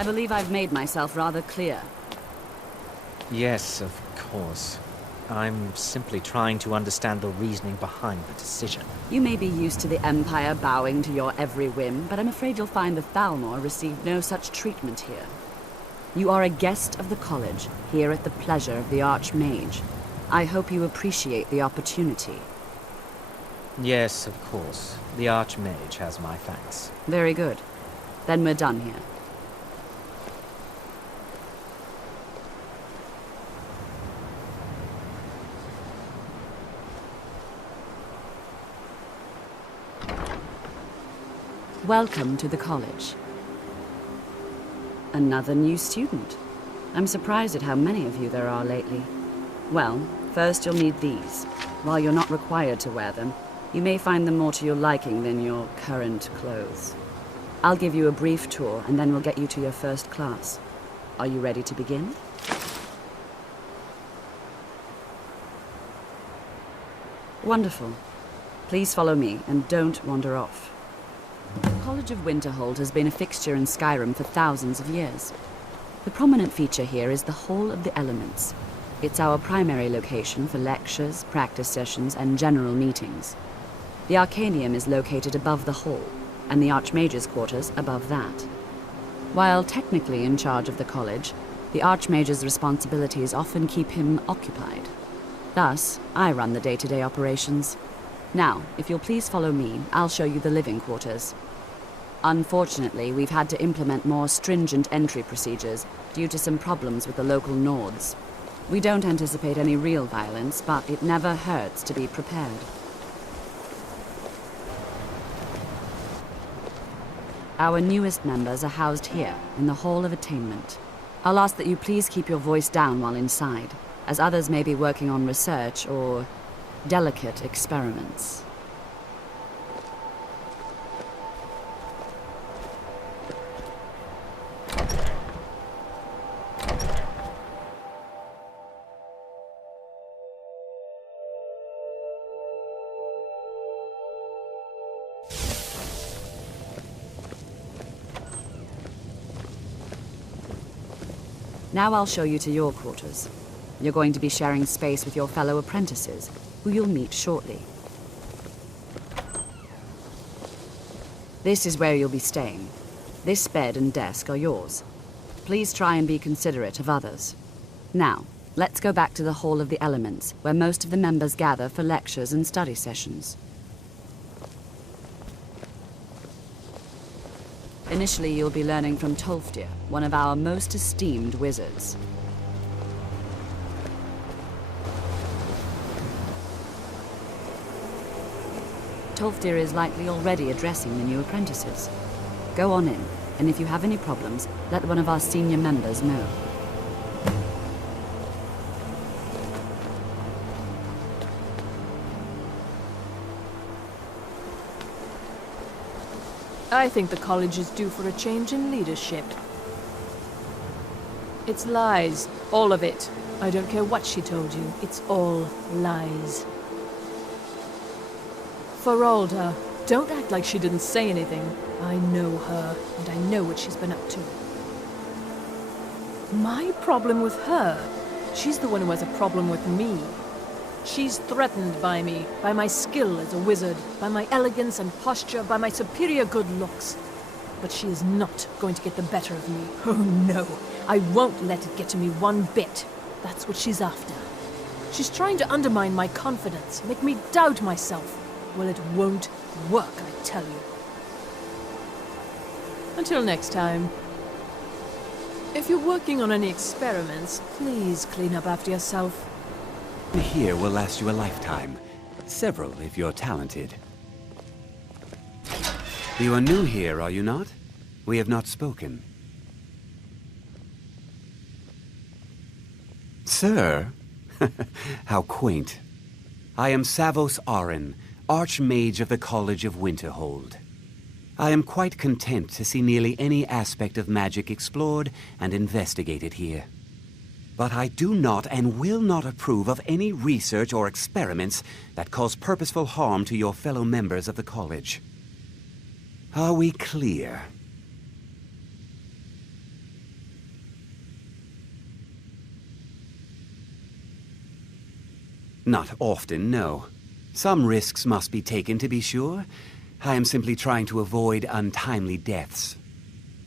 I believe I've made myself rather clear. Yes, of course. I'm simply trying to understand the reasoning behind the decision. You may be used to the Empire bowing to your every whim, but I'm afraid you'll find the Thalmor received no such treatment here. You are a guest of the college, here at the pleasure of the Archmage. I hope you appreciate the opportunity. Yes, of course. The Archmage has my thanks. Very good. Then we're done here. Welcome to the college. Another new student. I'm surprised at how many of you there are lately. Well, first you'll need these. While you're not required to wear them, you may find them more to your liking than your current clothes. I'll give you a brief tour, and then we'll get you to your first class. Are you ready to begin? Wonderful. Please follow me, and don't wander off. The College of Winterhold has been a fixture in Skyrim for thousands of years. The prominent feature here is the Hall of the Elements. It's our primary location for lectures, practice sessions, and general meetings. The Arcanium is located above the hall, and the Archmage's quarters above that. While technically in charge of the college, the Archmage's responsibilities often keep him occupied. Thus, I run the day-to-day operations. Now, if you'll please follow me, I'll show you the living quarters. Unfortunately, we've had to implement more stringent entry procedures due to some problems with the local Nords. We don't anticipate any real violence, but it never hurts to be prepared. Our newest members are housed here, in the Hall of Attainment. I'll ask that you please keep your voice down while inside, as others may be working on research or delicate experiments. Now I'll show you to your quarters. You're going to be sharing space with your fellow apprentices, who you'll meet shortly. This is where you'll be staying. This bed and desk are yours. Please try and be considerate of others. Now, let's go back to the Hall of the Elements, where most of the members gather for lectures and study sessions. Initially, you'll be learning from Tolfdir, one of our most esteemed wizards. Tolfdir is likely already addressing the new apprentices. Go on in, and if you have any problems, let one of our senior members know. I think the college is due for a change in leadership. It's lies. All of it. I don't care what she told you. It's all lies. Feralda, don't act like she didn't say anything. I know her, and I know what she's been up to. My problem with her? She's the one who has a problem with me. She's threatened by me, by my skill as a wizard, by my elegance and posture, by my superior good looks. But she is not going to get the better of me. Oh no, I won't let it get to me one bit. That's what she's after. She's trying to undermine my confidence, make me doubt myself. Well, it won't work, I tell you. Until next time. If you're working on any experiments, please clean up after yourself. Here will last you a lifetime. Several, if you're talented. You are new here, are you not? We have not spoken. Sir? How quaint. I am Savos Arin, Archmage of the College of Winterhold. I am quite content to see nearly any aspect of magic explored and investigated here. But I do not and will not approve of any research or experiments that cause purposeful harm to your fellow members of the college. Are we clear? Not often, no. Some risks must be taken, to be sure. I am simply trying to avoid untimely deaths.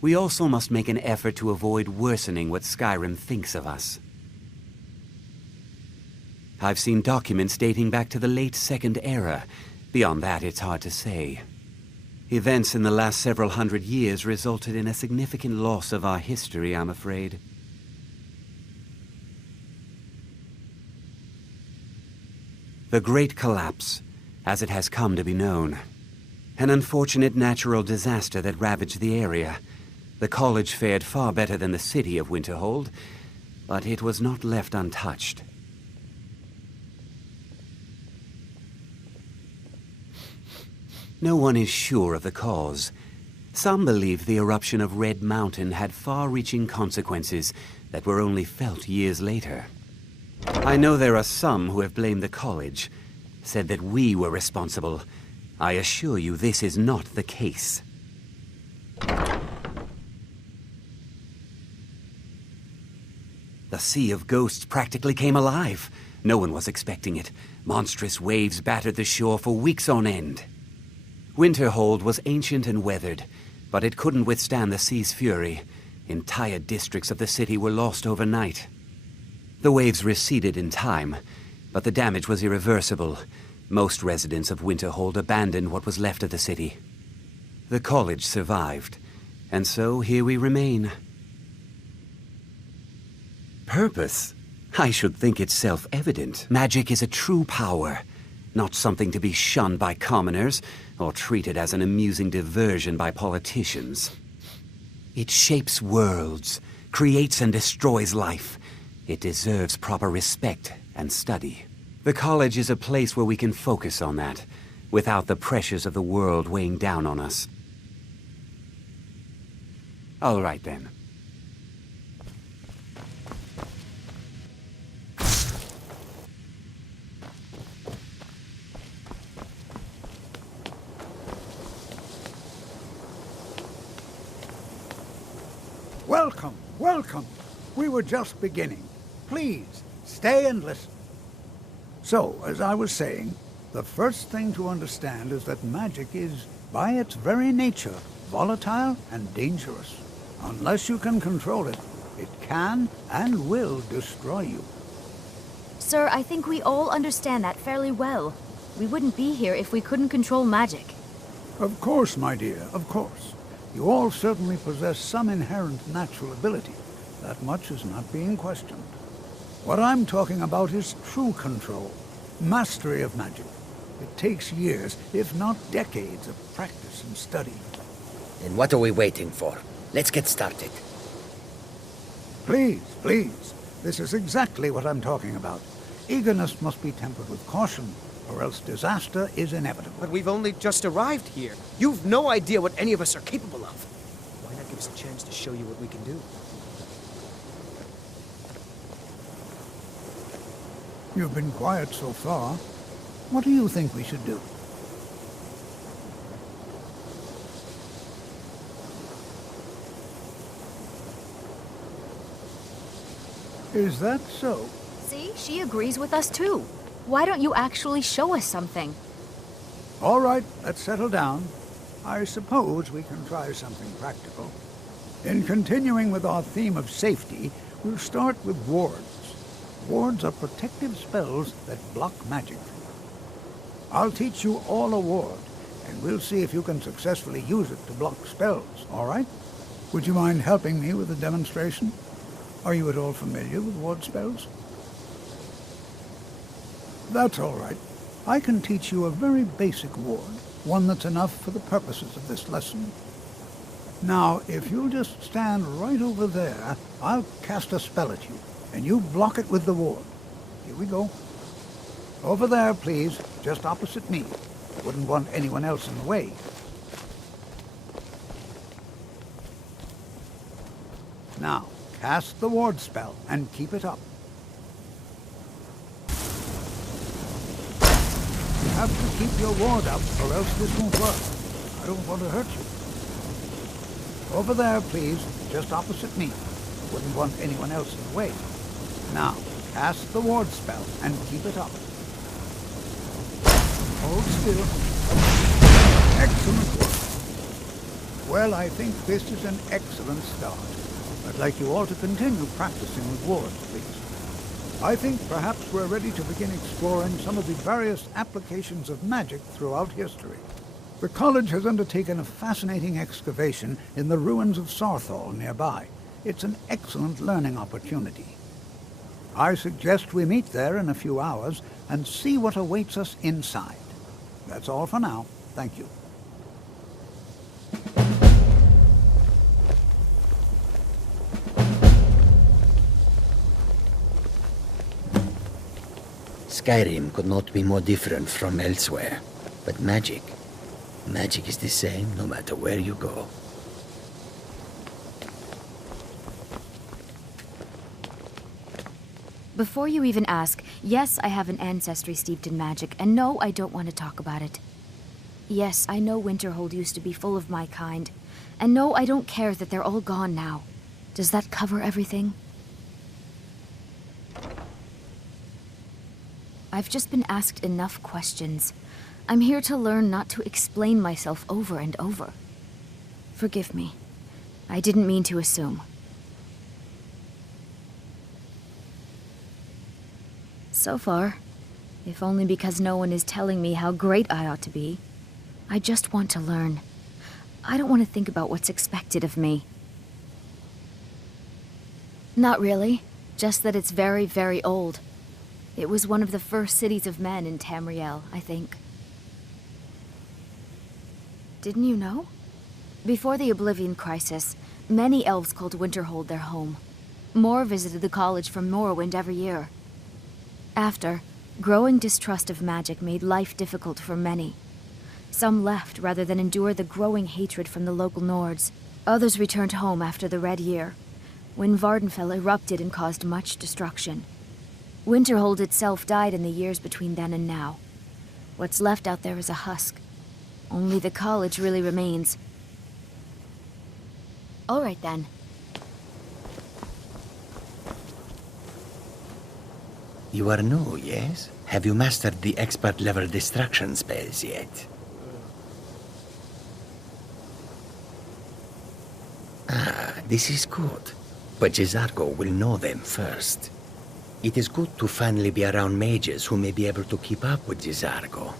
We also must make an effort to avoid worsening what Skyrim thinks of us. I've seen documents dating back to the late Second Era. Beyond that, it's hard to say. Events in the last several hundred years resulted in a significant loss of our history, I'm afraid. The Great Collapse, as it has come to be known. An unfortunate natural disaster that ravaged the area. The college fared far better than the city of Winterhold, but it was not left untouched. No one is sure of the cause. Some believe the eruption of Red Mountain had far-reaching consequences that were only felt years later. I know there are some who have blamed the college, said that we were responsible. I assure you this is not the case. The Sea of Ghosts practically came alive. No one was expecting it. Monstrous waves battered the shore for weeks on end. Winterhold was ancient and weathered, but it couldn't withstand the sea's fury. Entire districts of the city were lost overnight. The waves receded in time, but the damage was irreversible. Most residents of Winterhold abandoned what was left of the city. The college survived, and so here we remain. Purpose? I should think it's self-evident. Magic is a true power, not something to be shunned by commoners or treated as an amusing diversion by politicians. It shapes worlds, creates and destroys life. It deserves proper respect and study. The college is a place where we can focus on that, without the pressures of the world weighing down on us. All right, then. Welcome, welcome. We were just beginning. Please, stay and listen. So, as I was saying, the first thing to understand is that magic is, by its very nature, volatile and dangerous. Unless you can control it, it can and will destroy you. Sir, I think we all understand that fairly well. We wouldn't be here if we couldn't control magic. Of course, my dear, of course. You all certainly possess some inherent natural ability. That much is not being questioned. What I'm talking about is true control, mastery of magic. It takes years, if not decades, of practice and study. And what are we waiting for? Let's get started. Please, please. This is exactly what I'm talking about. Eagerness must be tempered with caution, or else disaster is inevitable. But we've only just arrived here. You've no idea what any of us are capable of. Why not give us a chance to show you what we can do? You've been quiet so far. What do you think we should do? Is that so? See, she agrees with us too. Why don't you actually show us something? All right, let's settle down. I suppose we can try something practical. In continuing with our theme of safety, we'll start with wards. Wards are protective spells that block magic. I'll teach you all a ward, and we'll see if you can successfully use it to block spells, all right? Would you mind helping me with a demonstration? Are you at all familiar with ward spells? That's all right. I can teach you a very basic ward, one that's enough for the purposes of this lesson. Now, if you'll just stand right over there, I'll cast a spell at you, and you block it with the ward. Here we go. Over there, please, just opposite me. Wouldn't want anyone else in the way. Now, cast the ward spell and keep it up. You have to keep your ward up, or else this won't work. I don't want to hurt you. Over there, please, just opposite me. Wouldn't want anyone else in the way. Now, cast the ward spell and keep it up. Hold still. Excellent work. Well, I think this is an excellent start. I'd like you all to continue practicing with wards, please. I think perhaps we're ready to begin exploring some of the various applications of magic throughout history. The college has undertaken a fascinating excavation in the ruins of Sarthal nearby. It's an excellent learning opportunity. I suggest we meet there in a few hours and see what awaits us inside. That's all for now. Thank you. Skyrim could not be more different from elsewhere. But magic is the same no matter where you go. Before you even ask, yes, I have an ancestry steeped in magic, and no, I don't want to talk about it. Yes, I know Winterhold used to be full of my kind, and no, I don't care that they're all gone now. Does that cover everything? I've just been asked enough questions. I'm here to learn, not to explain myself over and over. Forgive me. I didn't mean to assume. So far, if only because no one is telling me how great I ought to be, I just want to learn. I don't want to think about what's expected of me. Not really, just that it's very, very old. It was one of the first cities of men in Tamriel, I think. Didn't you know? Before the Oblivion Crisis, many elves called Winterhold their home. More visited the college from Morrowind every year. After, growing distrust of magic made life difficult for many. Some left rather than endure the growing hatred from the local Nords. Others returned home after the Red Year, when Vardenfell erupted and caused much destruction. Winterhold itself died in the years between then and now. What's left out there is a husk. Only the college really remains. All right then. You are new, yes? Have you mastered the expert-level distraction spells yet? Ah, this is good. But Jizargo will know them first. It is good to finally be around mages who may be able to keep up with Jizargo.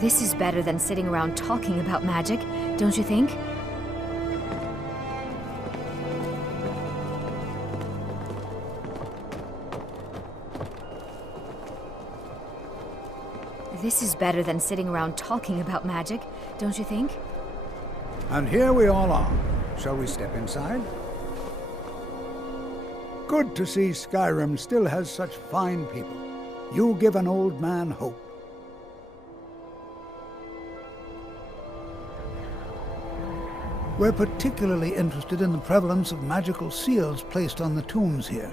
This is better than sitting around talking about magic, don't you think? This is better than sitting around talking about magic, don't you think? And here we all are. Shall we step inside? Good to see Skyrim still has such fine people. You give an old man hope. We're particularly interested in the prevalence of magical seals placed on the tombs here.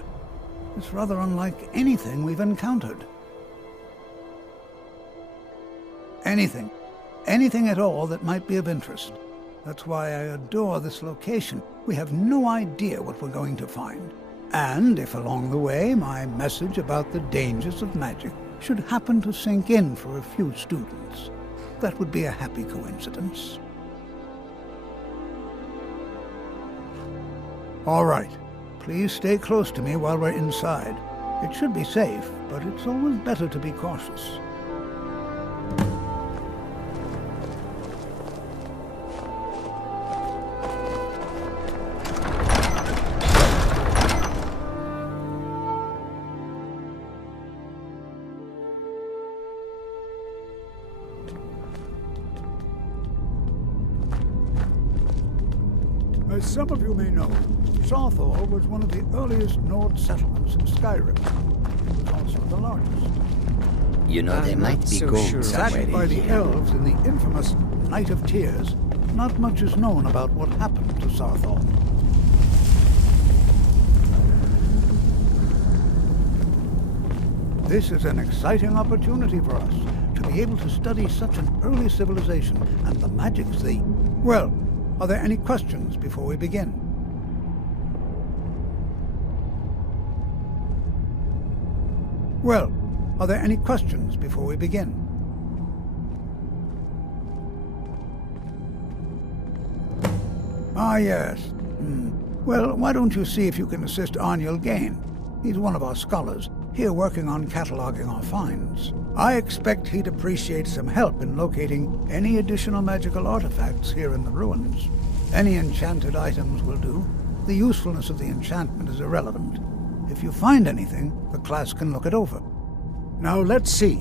It's rather unlike anything we've encountered. Anything. Anything at all that might be of interest. That's why I adore this location. We have no idea what we're going to find. And if along the way my message about the dangers of magic should happen to sink in for a few students, that would be a happy coincidence. All right. Please stay close to me while we're inside. It should be safe, but it's always better to be cautious. As some of you may know, Sarthor was one of the earliest Nord settlements in Skyrim. It was also the largest. You know, there might be so gold sure. somewhere Backed by in the here. elves in the infamous Night of Tears, not much is known about what happened to Sarthor. This is an exciting opportunity for us to be able to study such an early civilization and the magics they... Well, are there any questions before we begin? Well, are there any questions before we begin? Ah, yes. Well, why don't you see if you can assist Arniel Gain? He's one of our scholars, here working on cataloging our finds. I expect he'd appreciate some help in locating any additional magical artifacts here in the ruins. Any enchanted items will do. The usefulness of the enchantment is irrelevant. If you find anything, the class can look it over. Now let's see.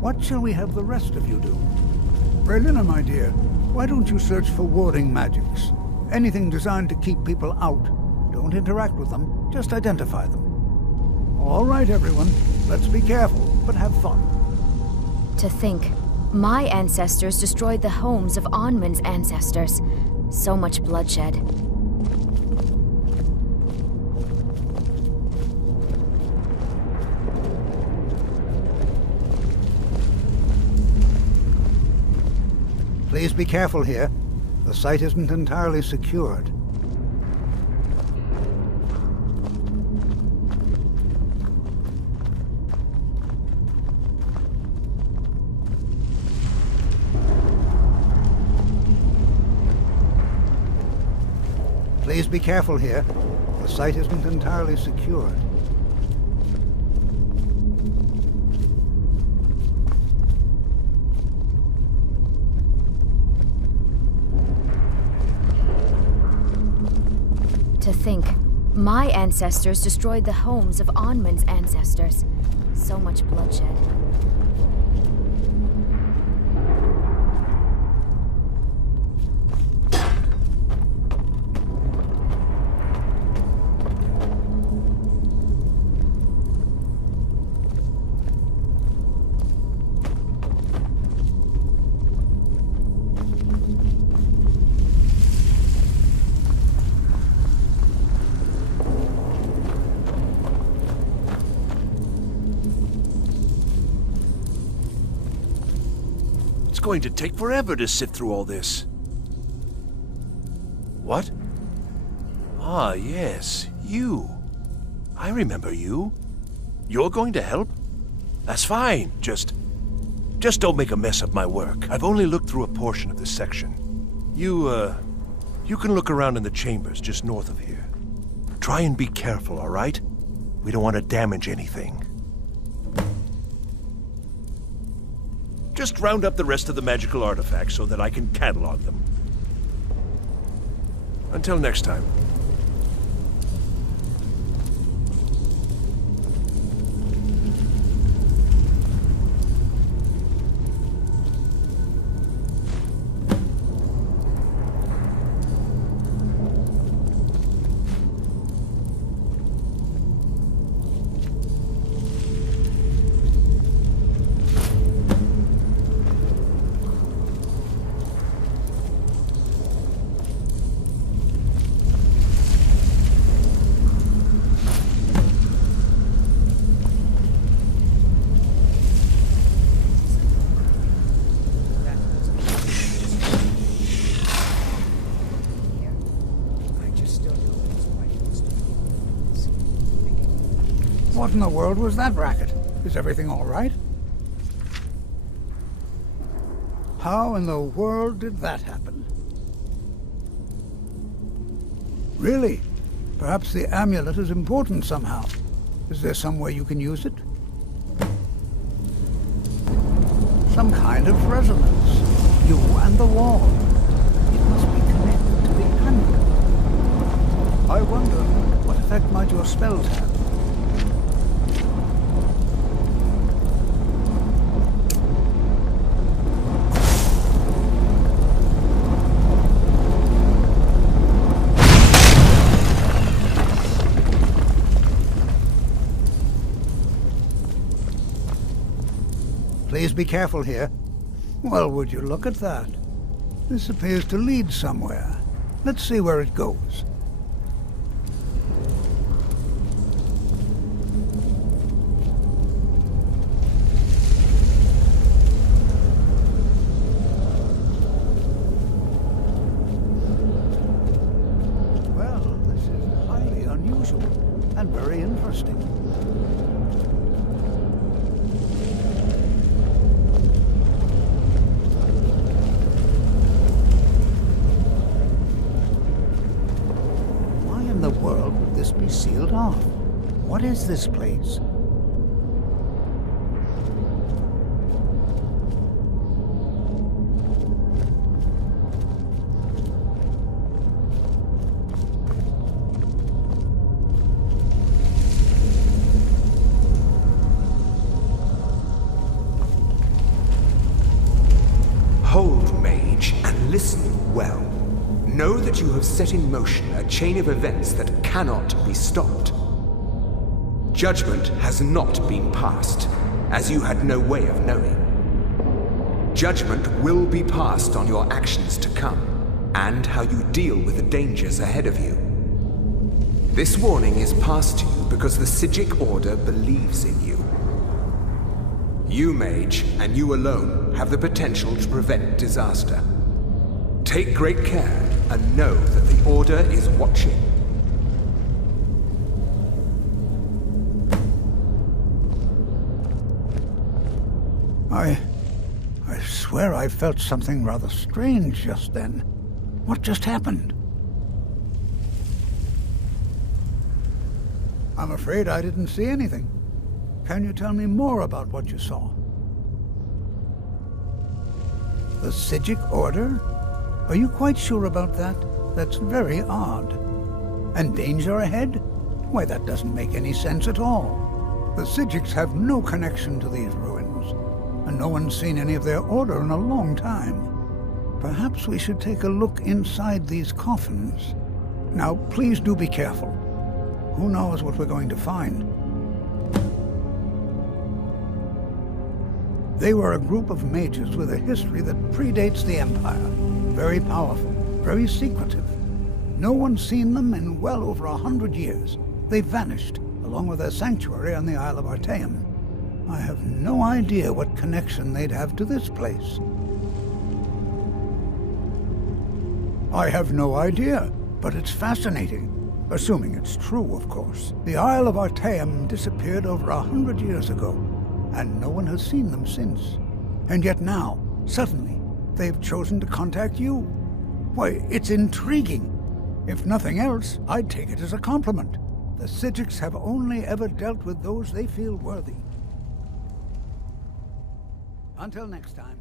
What shall we have the rest of you do? Berlina, my dear, why don't you search for warding magics? Anything designed to keep people out. Don't interact with them, just identify them. All right, everyone. Let's be careful, but have fun. To think, my ancestors destroyed the homes of Onmund's ancestors. So much bloodshed. Please be careful here. The site isn't entirely secured. Please be careful here. The site isn't entirely secured. To think, my ancestors destroyed the homes of Onmund's ancestors. So much bloodshed. It's going to take forever to sift through all this. What? Ah, yes, you. I remember you. You're going to help? That's fine. Just don't make a mess of my work. I've only looked through a portion of this section. You can look around in the chambers just north of here. Try and be careful, all right? We don't want to damage anything. Just round up the rest of the magical artifacts so that I can catalog them. Until next time. What in the world was that racket? Is everything all right? How in the world did that happen? Really? Perhaps the amulet is important somehow. Is there some way you can use it? Some kind of resonance. You and the wall. It must be connected to the amulet. I wonder, what effect might your spells have? Please be careful here. Well, would you look at that? This appears to lead somewhere. Let's see where it goes. Well, this is highly unusual and very interesting. This be sealed off? What is this place? Hold, mage, and listen well. Know that you have set in motion a chain of events that cannot be stopped. Judgment has not been passed, as you had no way of knowing. Judgment will be passed on your actions to come, and how you deal with the dangers ahead of you. This warning is passed to you because the Psijic Order believes in you. You, mage, and you alone, have the potential to prevent disaster. Take great care, and know that the Order is watching. I swear I felt something rather strange just then. What just happened? I'm afraid I didn't see anything. Can you tell me more about what you saw? The Psijic Order? Are you quite sure about that? That's very odd. And danger ahead? Why, that doesn't make any sense at all. The Psijics have no connection to these ruins, and no one's seen any of their order in a long time. Perhaps we should take a look inside these coffins. Now, please do be careful. Who knows what we're going to find? They were a group of mages with a history that predates the Empire. Very powerful, very secretive. No one's seen them in well over 100 years. They vanished, along with their sanctuary on the Isle of Artaeum. I have no idea what connection they'd have to this place. I have no idea, but it's fascinating. Assuming it's true, of course. The Isle of Artaeum disappeared over 100 years ago, and no one has seen them since. And yet now, suddenly, they've chosen to contact you. Why, it's intriguing. If nothing else, I'd take it as a compliment. The Psijics have only ever dealt with those they feel worthy. Until next time.